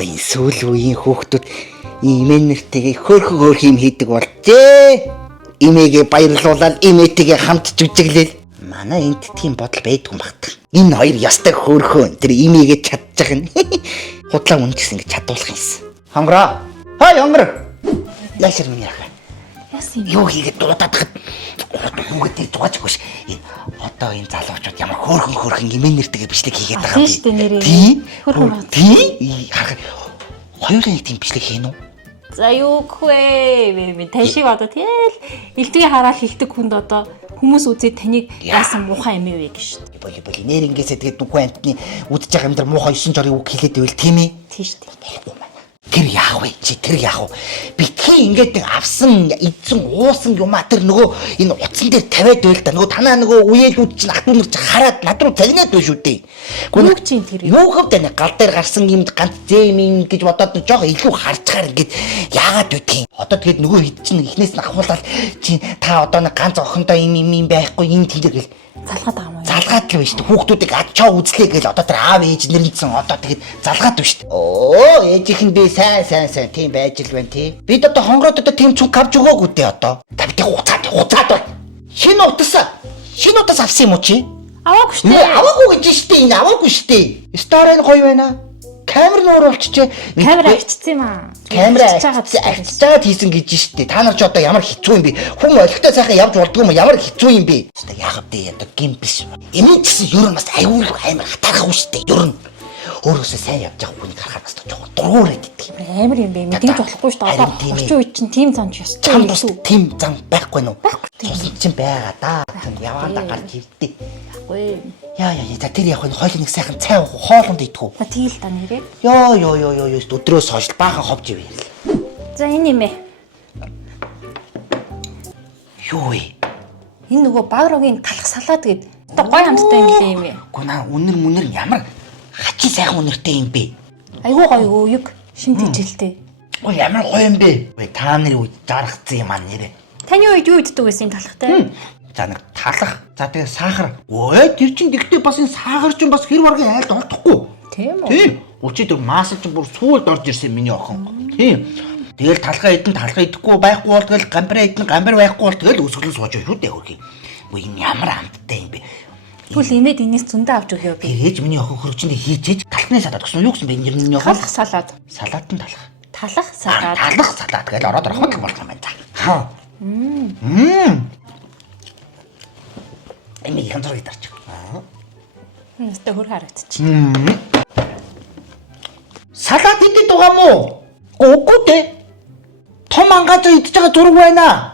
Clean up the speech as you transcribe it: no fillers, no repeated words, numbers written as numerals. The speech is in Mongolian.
Үгүй сүүл үеийн хүүхдүүд имэн нэртэйгээ хөөх юм хийдэг болжээ. Имээгээ баярлуулаад имээтэйгээ хамт жүжиглээл. Манай энд тийм бодол байдгүй багтах. Энэ хоёр ястай хөөхөн тэр имээгээ чадчих нь. Худлаа үнэс ингэ чадуулах юмсан. Хонгороо. Хой хонгор. Яшир минь яах. Яасан Юу хийгээд дуудаад хад. Хүүгээд зугаажгүй ш. Одоо энэ залуучууд ямар хөөхөн имэн нэртэйгээ бичлэг хийгээд байгаа юм. Тийм шүү дээ нэрээ. Тийм. Харах. Хоёулаа нэг тийм бичлэг хийн үү? За юу гэвэ? Би таньшиг одоо тэгэл элдвээ хараад хэлдэг хүнд одоо хүмүүс үзээд таныг яасан муухай юм вэ гэж шүү дээ. Боли нэр ингээсээ тэгээд нүхүү амтны үдж байгаа юм дээр муухай 9 жорын үг хэлээд байвал тийм ээ. Тийм шүү дээ. Тэр яах вэ? Чи тэр яах вэ? Битгий ингээд авсан эзэн уусан юмаа тэр нөгөө энэ утсан дээр тавиад байл да. Нөгөө танаа нөгөө үеэлүүд чинь ах トゥ нар чинь хараад над руу тагнаад байна шүү дээ. Юу чинь тэр юм? Юу хөвд тань гал дээр гарсан юм ганц зэм гэж бодоод жоох илүү харцгаар ингээд яагаад үтгий. Одоо тэгээд нөгөө хэд чинь эхнээс нь ахуулаад чи та одоо нэг ганц охиндоо юм байхгүй энэ тийлэр гэл залгаад байгаа юм уу? залгаад л байна шүү дээ. Хүүхдүүдийг ачаа үзлээ гэл одоо тэр аав ээж нэрнцэн одоо тэгээд залгаад байна шүү дээ. Оо ээжийнх нь би сайн тийм байж л байна тий. Бид одоо хонгороод одоо тийм цүнх авч өгөөгүй дээ одоо. Тавьдаг хуцаад бол. Шинэ утас авсан юм уу чи? Аваагүй шүү дээ. Аваагүй гэж шүү дээ. Энэ аваагүй шүү дээ. Стори нь гоё байна. Камер нуур болчихжээ. Камера авчирсан юм аа. Камера авчирчаад хийсэн гэж штэ. Та нар ч одоо ямар хэцүү юм бэ? Хүн олигтой сайхан явж болдгоо юм ямар хэцүү юм бэ? Яах вэ? Одоо гин биш. Эмийн гэсэн ер нь бас аюул амар хатаархав штэ. Ер нь өөрөөсөө сайн явж байгаа хүнийг харахад бас жоохон дургуур идэх юм. Амар юм бэ. Мэдээж болохгүй шүү дээ. Одоо орчин үед чинь тим зам ч ёстой. Чам бас тим зам байхгүй нүү? Цус чинь байгаа да. Яваандаа гарч ирдээ. Үгүй. Яа за тэр яг хойлоо нэг сайхан цай хоолонд идэх үү? Тэгэл та нэрээ. Йоо өдрөөс хойш баахан ховж ивэ. За энэ юм ээ. Юу вэ? Энэ нөгөө багрогийн талах салаад гээд одоо гой хамттай юм лээ. Гүн үнэр ямар хачи сайхан үнэртэй юм бэ? Айгуу гоё үег шинэ тэжээлтэй. Ой ямар гоё юм бэ? Ой та нарын үед жаргацсан юм аа нэрээ. Таны үед юу иддэг байсан талахтай? За нэг талах. За тэгээ сахар. Ой тэр чин тэгтээ бас энэ сахар чинь бас хэр баргийн айлд олдохгүй. Тийм үү? Тийм. Өчигдөр маасал чинь бүр сүүлд орж ирсэн миний охин. Тийм. Тэгэл талхаа идэхгүй байхгүй бол тэгэл гамбар байхгүй бол тэгэл өсгөлөө сууж шүү дээ хөрхий. Ой энэ ямар амттай юм бэ? Түл имэд энэс зөндөө авч өгөө би. Ээж миний охин хөрөгчөндөө хийжээж талхны салаад гэсэн юу гэсэн бэ энэ миний охин? Талах салаад. Салаад нь талах. Талах салаад. Талах салаад гэж ороод ороход л болох юм байна. Хаа. Эми янзруу идарч. Өстө хөр харагдчих. Салаад идэт байгаа мó? Үгүй дээ. Том ангаазаа идж байгаа зураг байна.